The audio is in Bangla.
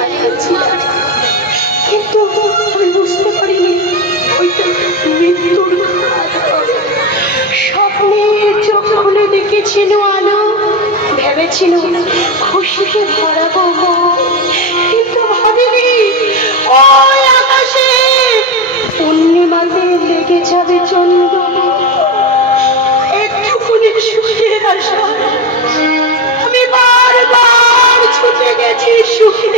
দাঁড়িয়েছিলাম, কিন্তু আমি বুঝতে পারিনি ওইটা মৃত্যুর হাত। স্বপ্নের চোখ খুলে দেখেছিল আলো, ভেবেছিল খুশিতে ভরাবো, কিন্তু ভাবিনি ওই আকাশে পূর্ণিমাতে লেগে যাবে চন্দ্র। একটুকুনি সুখের আশা আমি বারবার ছুটে গেছি সুখে।